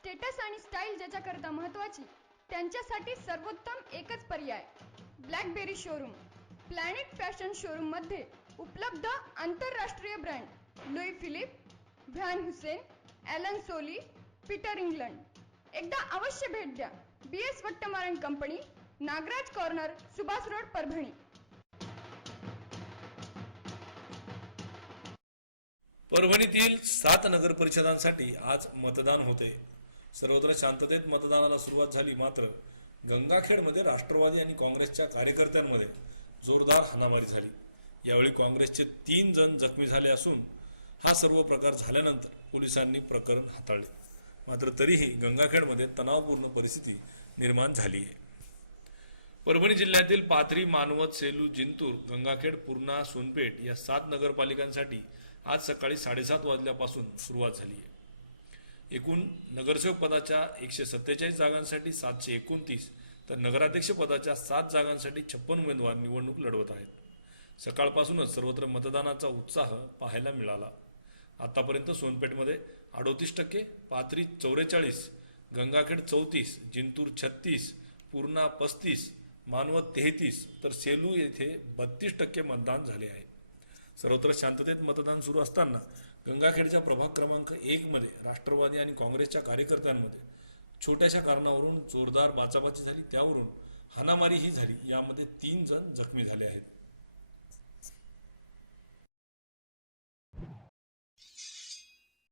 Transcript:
Status आणि style ज्याच्याकरता महत्वाची त्यांच्यासाठी सर्वोत्तम एकच पर्याय ब्लॅकबेरी शोरूम. प्लॅनेट फॅशन शोरूममध्ये उपलब्ध आंतरराष्ट्रीय brand Louis Philippe Van Heusen Allen Solly Peter England. एकदा अवश्य भेट द्या. B S वट्टमारण company Nagraj corner Subhash road Parbhani. परभणीतील सात नगर परिषदांसाठी आज मतदान होते सर्वत्र शांततेत मतदानाला सुरुवात झाली मात्र गंगाखेडमध्ये राष्ट्रवादी आणि काँग्रेसच्या कार्यकर्त्यांमध्ये जोरदार हाणामारी झाली. यावेळी काँग्रेसचे तीन जण जखमी झाले असून हा सर्व प्रकार झाल्यानंतर पोलिसांनी प्रकरण हाताळले. मात्र तरीही गंगाखेडमध्ये तणावपूर्ण परिस्थिती निर्माण झाली आहे. परभणी जिल्ह्यातील पाथरी मानवत सेलू जिंतूर गंगाखेड पूर्णा सोनपेठ या सात नगरपालिकांसाठी आज सकाळी साडेसात वाजल्यापासून सुरुवात झाली आहे. एकूण नगरसेवक पदाच्या एकशे सत्तेचाळीस जागांसाठी सातशे एकोणतीस तर नगराध्यक्ष पदाच्या सात जागांसाठी छप्पन उमेदवार निवडणूक लढवत आहेत. सकाळपासूनच सर्वत्र मतदानाचा उत्साह पाहायला मिळाला. आतापर्यंत सोनपेठमध्ये अडोतीस टक्के पाथरी चौवेचाळीस गंगाखेड चौतीस जिंतूर छत्तीस पूर्णा पस्तीस मानवत तेहतीस तर सेलू येथे बत्तीस टक्के मतदान झाले आहे. सर्वत्र शांततेत मतदान सुरू असताना गंगाखेडच्या प्रभाग क्रमांक एकमध्ये राष्ट्रवादी आणि काँग्रेसच्या कार्यकर्त्यांमध्ये छोट्याशा कारणावरून जोरदार बाचाबाची झाली. त्यावरून हाणामारीही झाली. यामध्ये तीन जण जखमी झाले आहेत.